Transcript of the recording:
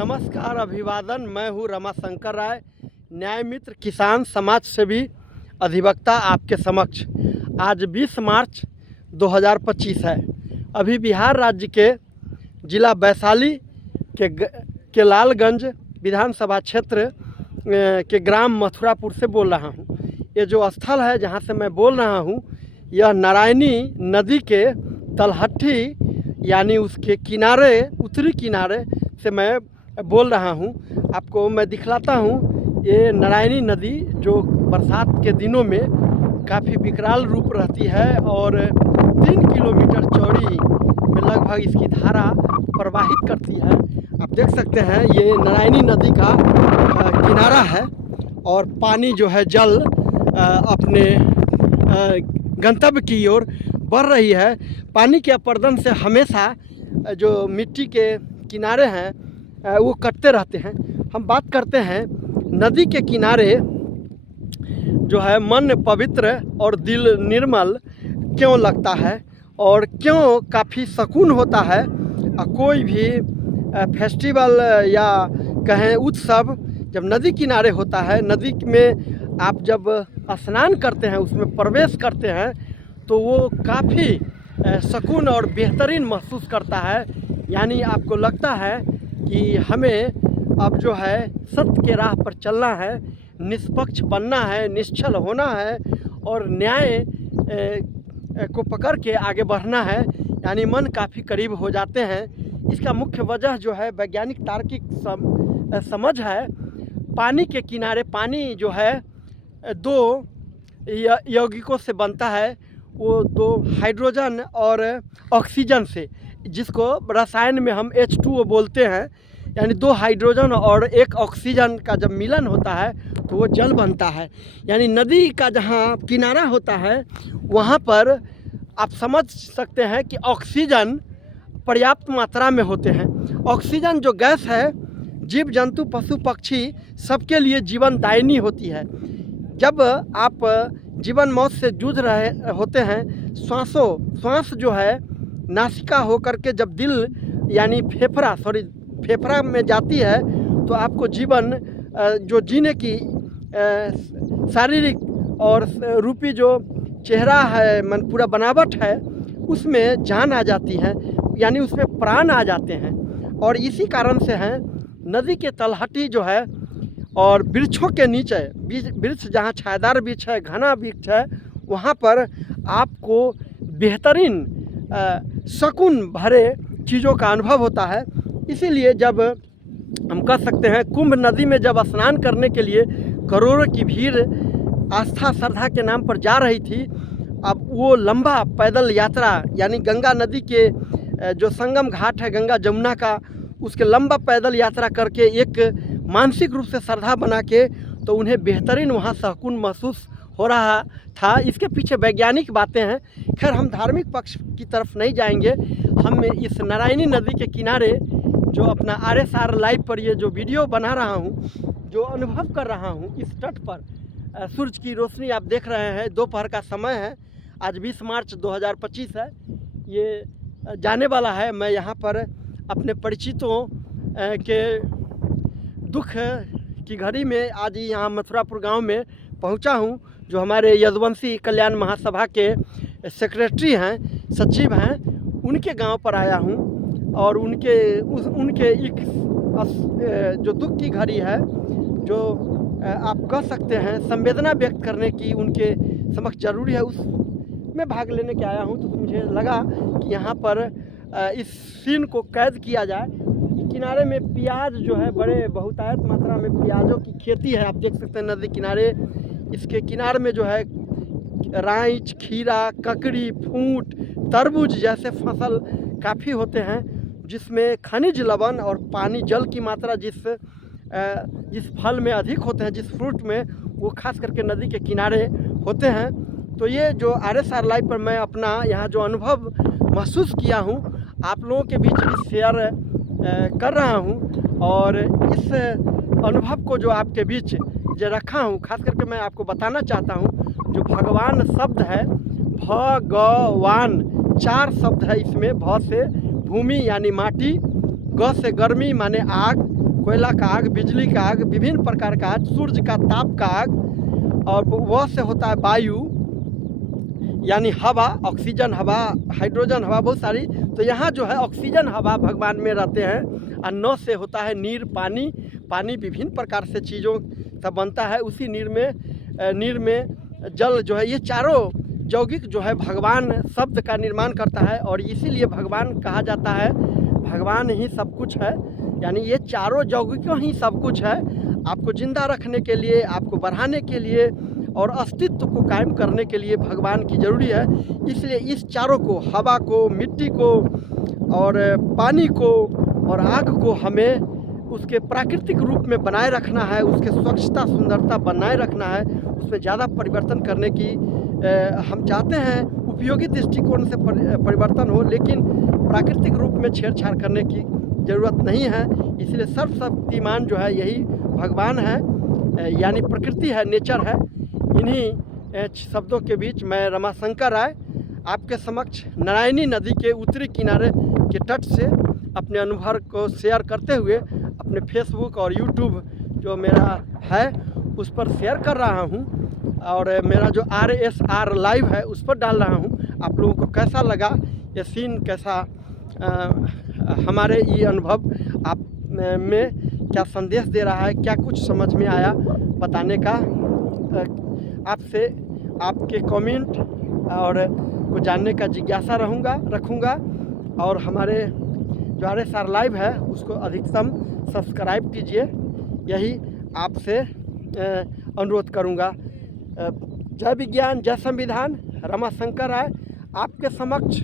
नमस्कार, अभिवादन। मैं हूँ रमाशंकर राय, न्याय मित्र किसान समाज सेवी अधिवक्ता आपके समक्ष। आज 20 मार्च 2025 है। अभी बिहार राज्य के जिला वैशाली के लालगंज विधानसभा क्षेत्र के ग्राम मथुरापुर से बोल रहा हूँ। ये जो स्थल है जहाँ से मैं बोल रहा हूँ, यह नारायणी नदी के तलहटी यानी उसके किनारे, उत्तरी किनारे से मैं बोल रहा हूँ। आपको मैं दिखलाता हूँ। ये नारायणी नदी जो बरसात के दिनों में काफ़ी विकराल रूप रहती है और 3 किलोमीटर चौड़ी में लगभग इसकी धारा प्रवाहित करती है। आप देख सकते हैं ये नारायणी नदी का किनारा है और पानी जो है जल अपने गंतव्य की ओर बढ़ रही है। पानी के अपर्दन से हमेशा जो मिट्टी के किनारे हैं वो कटते रहते हैं। हम बात करते हैं नदी के किनारे जो है मन पवित्र और दिल निर्मल क्यों लगता है और क्यों काफ़ी सुकून होता है। कोई भी फेस्टिवल या कहें उत्सव जब नदी किनारे होता है, नदी में आप जब स्नान करते हैं, उसमें प्रवेश करते हैं तो वो काफ़ी सुकून और बेहतरीन महसूस करता है। यानी आपको लगता है कि हमें अब जो है सत्य के राह पर चलना है, निष्पक्ष बनना है, निश्चल होना है और न्याय को पकड़ के आगे बढ़ना है। यानी मन काफ़ी करीब हो जाते हैं। इसका मुख्य वजह जो है वैज्ञानिक तार्किक समझ है। पानी के किनारे पानी जो है 2 यौगिकों से बनता है, वो 2 हाइड्रोजन और ऑक्सीजन से, जिसको रसायन में हम H2O बोलते हैं। यानी 2 हाइड्रोजन और 1 ऑक्सीजन का जब मिलन होता है तो वो जल बनता है। यानी नदी का जहाँ किनारा होता है वहाँ पर आप समझ सकते हैं कि ऑक्सीजन पर्याप्त मात्रा में होते हैं। ऑक्सीजन जो गैस है जीव जंतु पशु पक्षी सबके लिए जीवनदायिनी होती है। जब आप जीवन मौत से जूझ रहे होते हैं, श्वास जो है नासिका होकर के जब दिल यानी फेफड़ा में जाती है तो आपको जीवन जो जीने की शारीरिक और रूपी जो चेहरा है, मन पूरा बनावट है, उसमें जान आ जाती है, यानी उसमें प्राण आ जाते हैं। और इसी कारण से हैं नदी के तलहटी जो है और वृक्षों के नीचे, वृक्ष जहाँ छायादार वृक्ष है, घना वृक्ष है, वहाँ पर आपको बेहतरीन सुकून भरे चीज़ों का अनुभव होता है। इसीलिए जब हम कह सकते हैं कुंभ नदी में जब स्नान करने के लिए करोड़ों की भीड़ आस्था श्रद्धा के नाम पर जा रही थी, अब वो लंबा पैदल यात्रा यानी गंगा नदी के जो संगम घाट है गंगा जमुना का, उसके लंबा पैदल यात्रा करके एक मानसिक रूप से श्रद्धा बना के तो उन्हें बेहतरीन वहाँ सुकून महसूस हो रहा था। इसके पीछे वैज्ञानिक बातें हैं। खैर, हम धार्मिक पक्ष की तरफ नहीं जाएंगे। हम इस नारायणी नदी के किनारे जो अपना RSR लाइव पर ये जो वीडियो बना रहा हूँ, जो अनुभव कर रहा हूँ इस तट पर, सूरज की रोशनी आप देख रहे हैं, दोपहर का समय है। आज 20 मार्च 2025 है। ये जाने वाला है। मैं यहाँ पर अपने परिचितों के दुख की घड़ी में आज यहाँ मथुरापुर गांव में पहुँचा हूँ, जो हमारे यदुवंशी कल्याण महासभा के सेक्रेटरी हैं, सचिव हैं, उनके गांव पर आया हूँ। और उनके एक जो दुख की घड़ी है, जो आप कह सकते हैं संवेदना व्यक्त करने की उनके समक्ष ज़रूरी है, उसमें भाग लेने के आया हूँ। तो मुझे लगा कि यहाँ पर इस सीन को कैद किया जाए। किनारे में प्याज जो है, बड़े बहुतायत मात्रा में प्याजों की खेती है। आप देख सकते हैं नदी किनारे, इसके किनारे में जो है राइच, खीरा, ककड़ी, फूट, तरबूज जैसे फसल काफ़ी होते हैं, जिसमें खनिज लवण और पानी जल की मात्रा जिस फल में अधिक होते हैं, जिस फ्रूट में, वो खास करके नदी के किनारे होते हैं। तो ये जो RSR लाइव पर मैं अपना यहाँ जो अनुभव महसूस किया हूँ आप लोगों के बीच भी शेयर कर रहा हूँ। और इस अनुभव को जो आपके बीच जो रखा हूँ, खास करके मैं आपको बताना चाहता हूँ, जो भगवान शब्द है, भगवान 4 शब्द है इसमें। भ से भूमि यानी माटी, ग से गर्मी माने आग, कोयला का आग, बिजली का आग, विभिन्न प्रकार का आग, सूर्य का ताप का आग, और वह से होता है वायु यानी हवा, ऑक्सीजन हवा, हाइड्रोजन हवा, बहुत सारी। तो यहाँ जो है ऑक्सीजन हवा भगवान में रहते हैं। और नौ से होता है नीर, पानी। पानी विभिन्न प्रकार से चीज़ों से बनता है। उसी नीर में जल जो है, ये चारों यौगिक जो है भगवान शब्द का निर्माण करता है। और इसीलिए भगवान कहा जाता है, भगवान ही सब कुछ है। यानी ये चारों यौगिकों ही सब कुछ है। आपको जिंदा रखने के लिए, आपको बढ़ाने के लिए और अस्तित्व को कायम करने के लिए भगवान की ज़रूरी है। इसलिए इस चारों को, हवा को, मिट्टी को और पानी को और आग को हमें उसके प्राकृतिक रूप में बनाए रखना है। उसके स्वच्छता, सुंदरता बनाए रखना है। उसमें ज़्यादा परिवर्तन करने की हम चाहते हैं, उपयोगी दृष्टिकोण से परिवर्तन हो, लेकिन प्राकृतिक रूप में छेड़छाड़ करने की ज़रूरत नहीं है। इसलिए सर्वशक्तिमान जो है यही भगवान है, यानी प्रकृति है, नेचर है। इन्हीं शब्दों के बीच मैं रमाशंकर राय आपके समक्ष नारायणी नदी के उत्तरी किनारे के तट से अपने अनुभव को शेयर करते हुए अपने फेसबुक और यूट्यूब जो मेरा है उस पर शेयर कर रहा हूँ। और मेरा जो RSR लाइव है उस पर डाल रहा हूँ। आप लोगों को कैसा लगा ये सीन, कैसा हमारे ये अनुभव आप में क्या संदेश दे रहा है, क्या कुछ समझ में आया, बताने का आपसे आपके कमेंट और को जानने का जिज्ञासा रखूँगा। और हमारे जो RSR लाइव है उसको अधिकतम सब्सक्राइब कीजिए, यही आपसे अनुरोध करूँगा। जय विज्ञान, जय संविधान। रमाशंकर राय आपके समक्ष